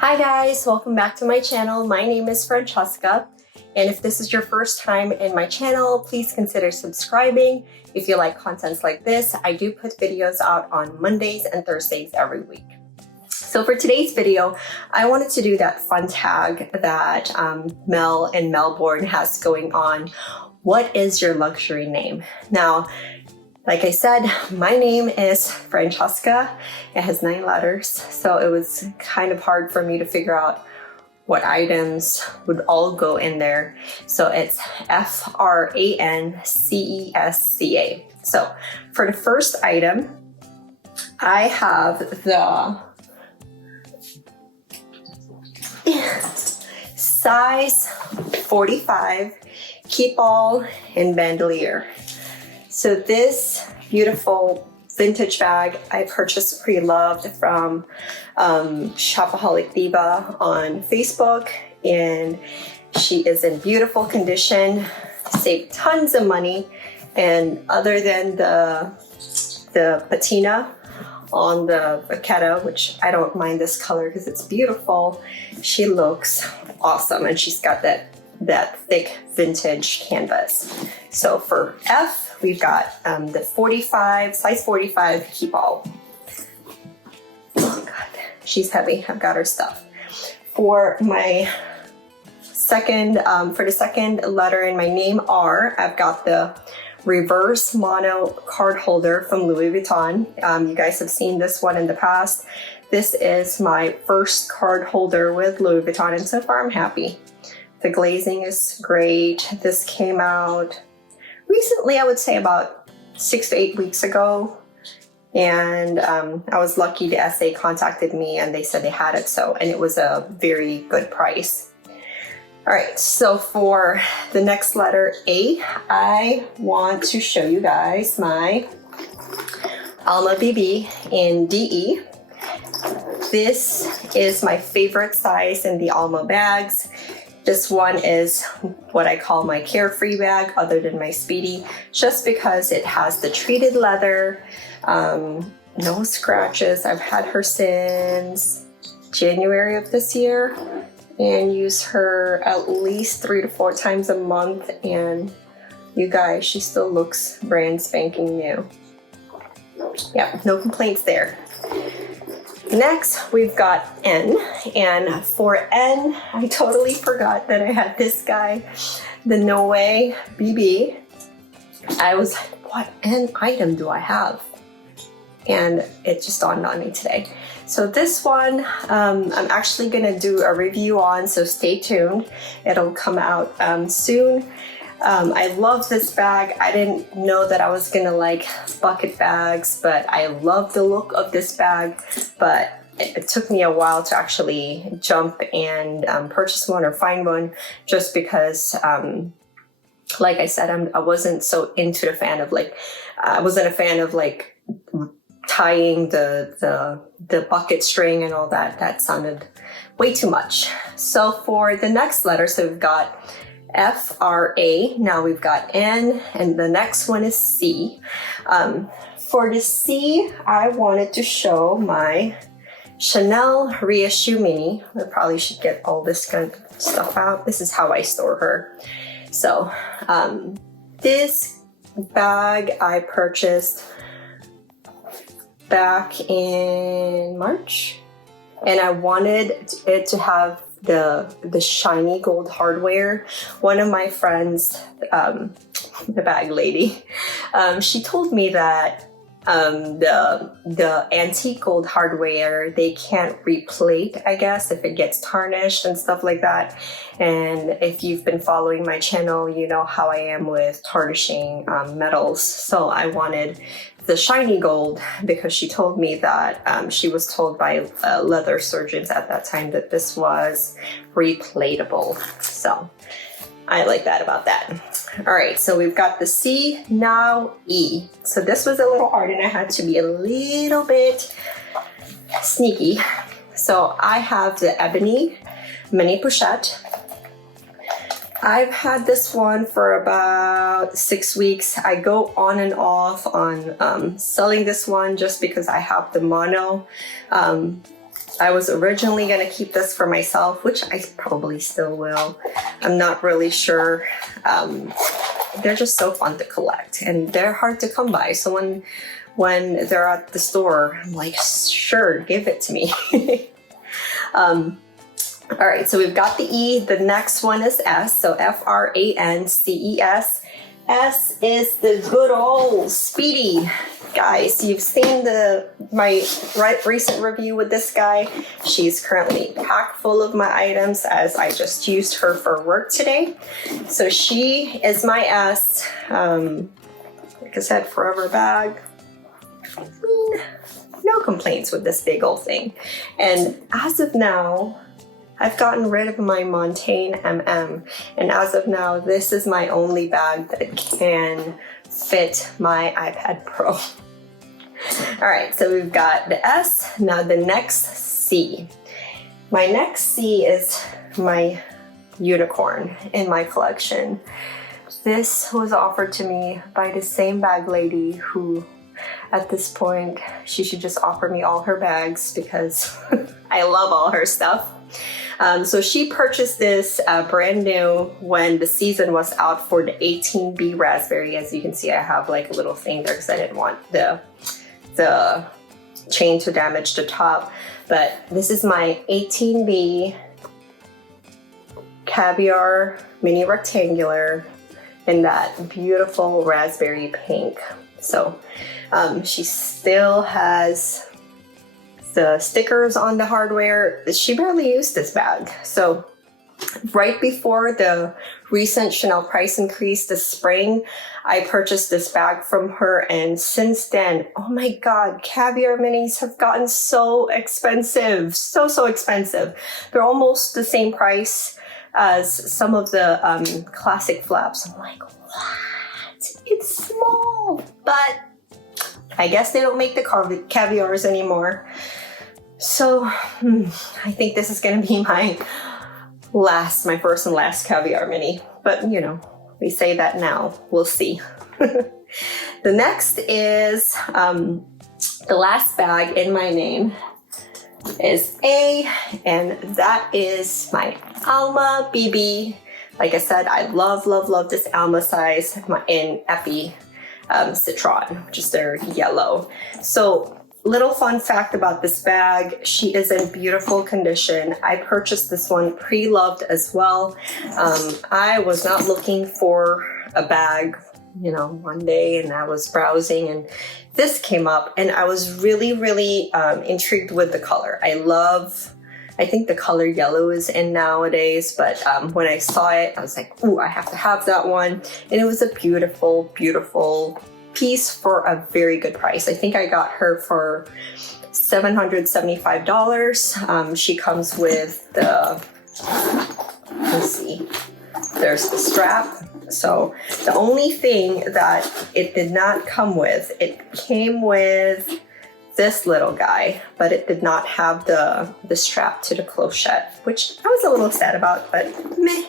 Hi guys, welcome back to my channel. My name is Francesca, and if this is your first time in my channel, please consider subscribing. If you like contents like this, I do put videos out on Mondays and Thursdays every week. So for today's video, I wanted to do that fun tag that Mel in Melbourne has going on. What is your luxury name? Now, like I said, my name is Francesca. It has 9 letters, so it was kind of hard for me to figure out what items would all go in there. So it's Francesca. So for the first item, I have the size 45 Keepall in Bandouliere. So this beautiful vintage bag I purchased pre-loved from Shopaholic Diva on Facebook, and she is in beautiful condition, saved tons of money, and other than the patina on the vachetta, which I don't mind this color because it's beautiful, she looks awesome, and she's got that thick vintage canvas. So for F, we've got the size 45 Keepall. Oh God, she's heavy. I've got her stuff. For my second, for the second letter in my name, R, I've got the reverse mono card holder from Louis Vuitton. You guys have seen this one in the past. This is my first card holder with Louis Vuitton, and so far I'm happy. The glazing is great. This came out recently, I would say about 6 to 8 weeks ago. And I was lucky the SA contacted me and they said they had it, and it was a very good price. All right, so for the next letter, A, I want to show you guys my Alma BB in DE. This is my favorite size in the Alma bags. This one is what I call my carefree bag, other than my SPEEDY, just because it has the treated leather, no scratches. I've had her since January of this year and use her at least 3 to 4 times a month, and you guys, she still looks brand spanking new. Yeah, no complaints there. Next, we've got N, and for N, I totally forgot that I had this guy, the No Way BB. I was like, what N item do I have? And it just dawned on me today. So this one, I'm actually gonna do a review on, so stay tuned. It'll come out soon. I love this bag. I didn't know that I was gonna like bucket bags, but I love the look of this bag. But it took me a while to actually jump and purchase one or find one, just because, like I said, I wasn't so into the fan of I wasn't a fan of like tying the bucket string and all that. That sounded way too much. So for the next letter, so we've got FRA, now we've got N, and the next one is C. For the C, I wanted to show my Chanel Reissue Mini. I probably should get all this kind of stuff out. This is how I store her. So this bag I purchased back in March, and I wanted it to have the shiny gold hardware. One of my friends, the bag lady, she told me that the antique gold hardware, they can't replate, I guess, if it gets tarnished and stuff like that. And if you've been following my channel, you know how I am with tarnishing metals. So I wanted the shiny gold because she told me that she was told by leather surgeons at that time that this was replatable. So I like that about that. All right, so we've got the C, now E. So this was a little hard and I had to be a little bit sneaky. So I have the Ebene mini pochette. I've had this one for about 6 weeks. I go on and off on selling this one just because I have the mono. I was originally gonna keep this for myself, which I probably still will. I'm not really sure. They're just so fun to collect and they're hard to come by. So when they're at the store, I'm like, sure, give it to me. All right, so we've got the E. The next one is S, so FRANCES. S is the good old Speedy. Guys, you've seen my recent review with this guy. She's currently packed full of my items as I just used her for work today. So she is my S. Like I said, forever bag. I mean, no complaints with this big old thing. And as of now, I've gotten rid of my Montaigne MM, and as of now, this is my only bag that can fit my iPad Pro. All right, so we've got the S, now the next C. My next C is my unicorn in my collection. This was offered to me by the same bag lady who, at this point, she should just offer me all her bags because I love all her stuff. So she purchased this brand new when the season was out for the 18B raspberry. As you can see, I have like a little thing there because I didn't want the chain to damage the top. But this is my 18B caviar mini rectangular in that beautiful raspberry pink. So she still has the stickers on the hardware. She barely used this bag. So right before the recent Chanel price increase this spring, I purchased this bag from her, and since then, oh my God, caviar minis have gotten so expensive, so expensive. They're almost the same price as some of the classic flaps. I'm like, what? It's small, but I guess they don't make the caviars anymore. So I think this is gonna be my first and last caviar mini. But you know, we say that now, we'll see. The next is, the last bag in my name is A, and that is my Alma BB. Like I said, I love this Alma size in Epi Citron, which is their yellow. So little fun fact about this bag, she is in beautiful condition. I purchased this one pre-loved as well. I was not looking for a bag, you know, one day, and I was browsing and this came up, and I was really intrigued with the color. I think the color yellow is in nowadays, but when I saw it, I was like, ooh, I have to have that one. And it was a beautiful piece for a very good price. I think I got her for $775. She comes with the, let's see, there's the strap. So the only thing that it did not come with, it came with this little guy, but it did not have the strap to the clochette, which I was a little sad about, but meh.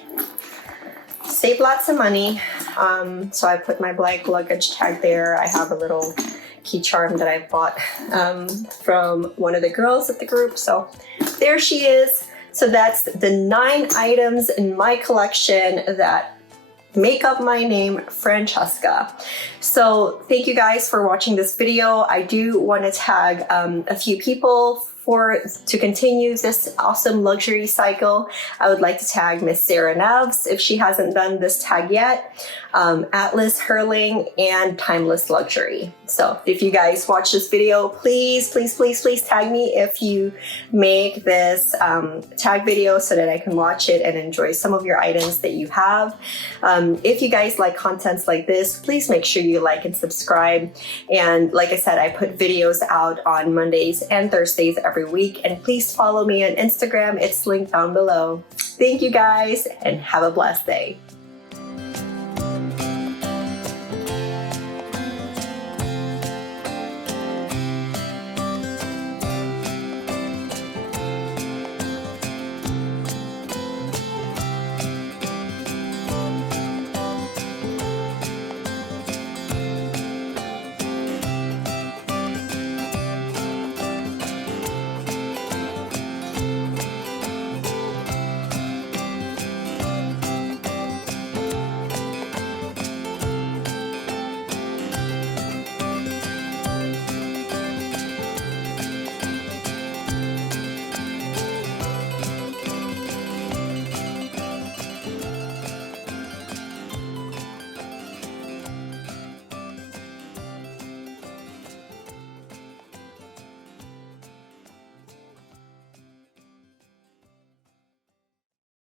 Save lots of money. So I put my blank luggage tag there. I have a little key charm that I bought from one of the girls at the group. So there she is. So that's the 9 items in my collection that make up my name, Francesca. So thank you guys for watching this video. I do want to tag a few people to continue this awesome luxury cycle. I would like to tag Miss Sarah Neves if she hasn't done this tag yet, Atlas Hurling, and Timeless Luxury. So if you guys watch this video, please tag me if you make this tag video so that I can watch it and enjoy some of your items that you have. If you guys like contents like this, please make sure you like and subscribe. And like I said, I put videos out on Mondays and Thursdays every week, and please follow me on Instagram. It's linked down below. Thank you guys, and have a blessed day.